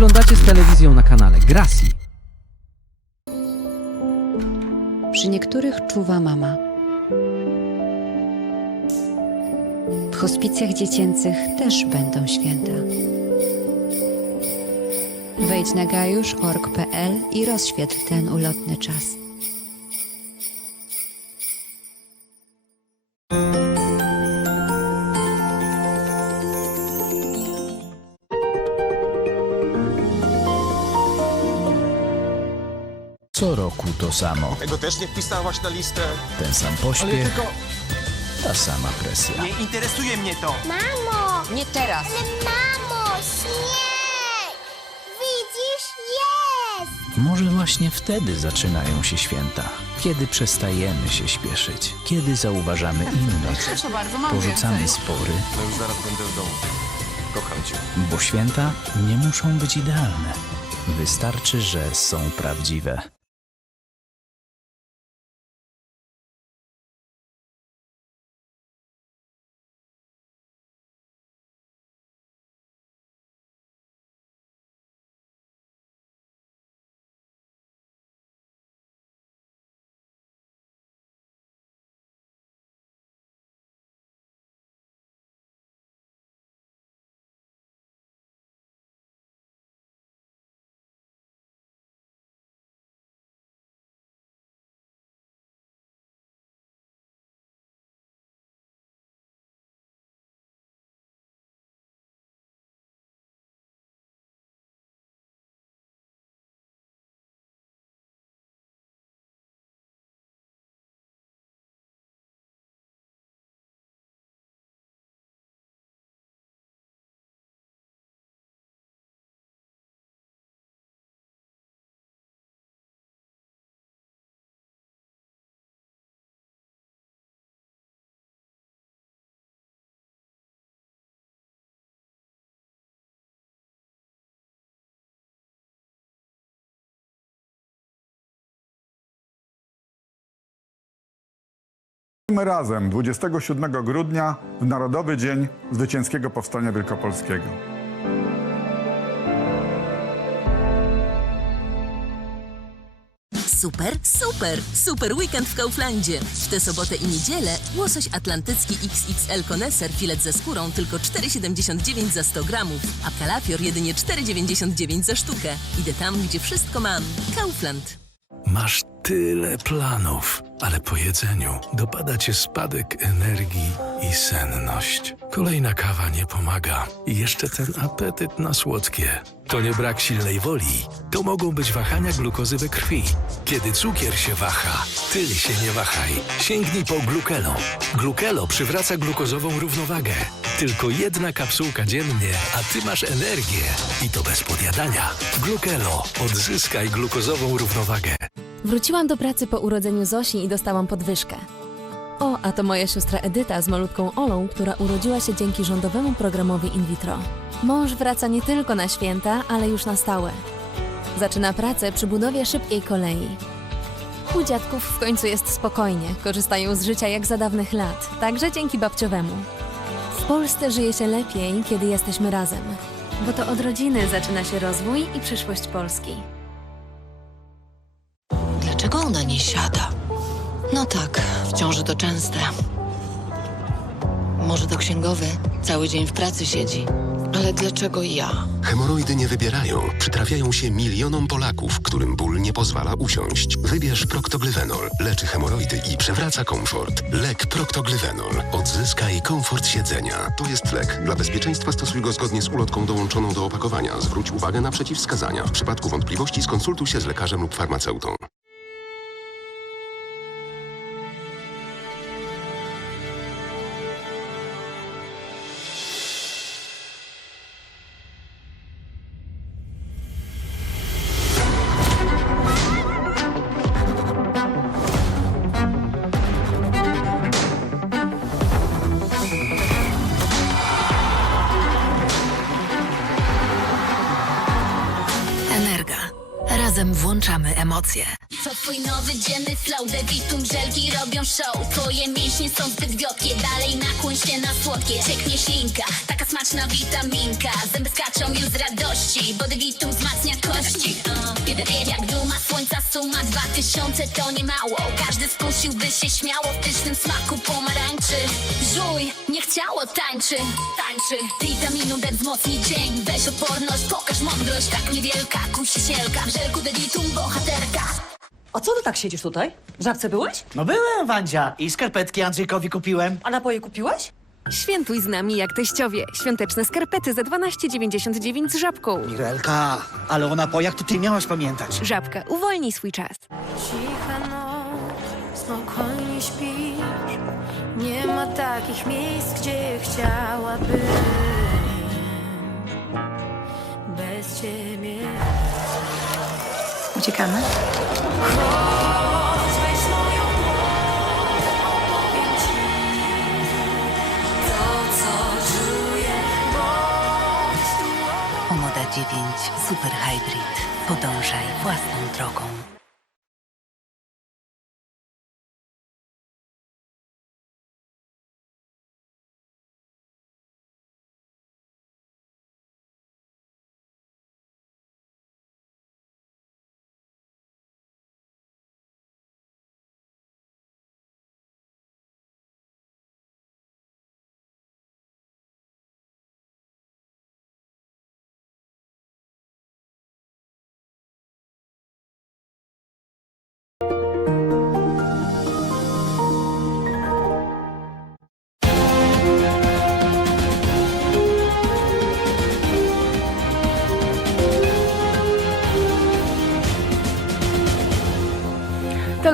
Święty z telewizją na kanale Grasi. Przy niektórych czuwa mama. W hospicjach dziecięcych też będą święta. Wejdź na gajusz.org.pl i rozświetl ten ulotny czas. Co roku to samo. Tego też nie wpisałaś na listę? Ten sam Ale pośpiech, tylko... ta sama presja. Nie interesuje mnie to. Mamo! Nie teraz! Ale mamo, śnieg! Widzisz? Jest! Może właśnie wtedy zaczynają się święta. Kiedy przestajemy się śpieszyć. Kiedy zauważamy innych. Porzucamy spory, No już zaraz będę w domu. Kocham cię. bo święta nie muszą być idealne. Wystarczy, że są prawdziwe. Razem 27 grudnia w Narodowy Dzień Zwycięskiego Powstania Wielkopolskiego. Super, super, super weekend w Kauflandzie. W tę sobotę i niedzielę łosoś atlantycki XXL Koneser filet ze skórą tylko 4,79 za 100 gramów, a kalafior jedynie 4,99 za sztukę. Idę tam, gdzie wszystko mam. Kaufland. Masz tyle planów, ale po jedzeniu dopada cię spadek energii i senność. Kolejna kawa nie pomaga i jeszcze ten apetyt na słodkie. To nie brak silnej woli, to mogą być wahania glukozy we krwi. Kiedy cukier się waha, ty się nie wahaj. Sięgnij po glukelo. Glukelo przywraca glukozową równowagę. Tylko jedna kapsułka dziennie, a ty masz energię. I to bez podjadania. Glukelo. Odzyskaj glukozową równowagę. Wróciłam do pracy po urodzeniu Zosi i dostałam podwyżkę. O, a to moja siostra Edyta z malutką Olą, która urodziła się dzięki rządowemu programowi in vitro. Mąż wraca nie tylko na święta, ale już na stałe. Zaczyna pracę przy budowie szybkiej kolei. U dziadków w końcu jest spokojnie, korzystają z życia jak za dawnych lat, także dzięki babciowemu. W Polsce żyje się lepiej, kiedy jesteśmy razem, bo to od rodziny zaczyna się rozwój i przyszłość Polski. Ona nie siada? No tak, w ciąży to częste. Może to księgowy? Cały dzień w pracy siedzi. Ale dlaczego ja? Hemoroidy nie wybierają. Przytrafiają się milionom Polaków, którym ból nie pozwala usiąść. Wybierz Proctoglyvenol. Leczy hemoroidy i przywraca komfort. Lek Proctoglyvenol. Odzyskaj komfort siedzenia. To jest lek. Dla bezpieczeństwa stosuj go zgodnie z ulotką dołączoną do opakowania. Zwróć uwagę na przeciwwskazania. W przypadku wątpliwości skonsultuj się z lekarzem lub farmaceutą. Razem włączamy emocje. To twój nowy dzienny flow Devitum żelki robią show. Twoje mięśnie są zbyt wiotkie Dalej nakłoń się na słodkie. Cieknie ślinka, taka smaczna witaminka. Zęby skaczą już z radości Bo Devitum wzmacnia kości. Uh. Jak duma słońca Suma 2000 to nie mało. Każdy skusiłby się śmiało W pysznym smaku pomarańczy. Żuj, nie chciało tańczy. Tańczy, witaminu D wzmocni dzień Weź odporność, pokaż mądrość. Tak niewielka, kusi sielka W żelku Devitum bohaterka A co ty tak siedzisz tutaj? W żabce byłeś? No byłem, Wandzia. I skarpetki Andrzejkowi kupiłem. A napoje kupiłeś? Świętuj z nami jak teściowie. Świąteczne skarpety za 12,99 z żabką. Mirelka, ale o napojach to ty miałaś pamiętać. Żabka, uwolnij swój czas. Cicha noc, spokojnie śpisz Nie ma takich miejsc, gdzie chciałabym tu Omoda 9 Super Hybrid. Podążaj własną drogą.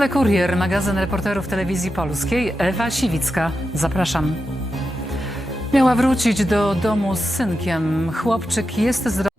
Telekurier, magazyn reporterów telewizji polskiej. Ewa Siwicka. Zapraszam. Miała wrócić do domu z synkiem. Chłopczyk jest zdrowy.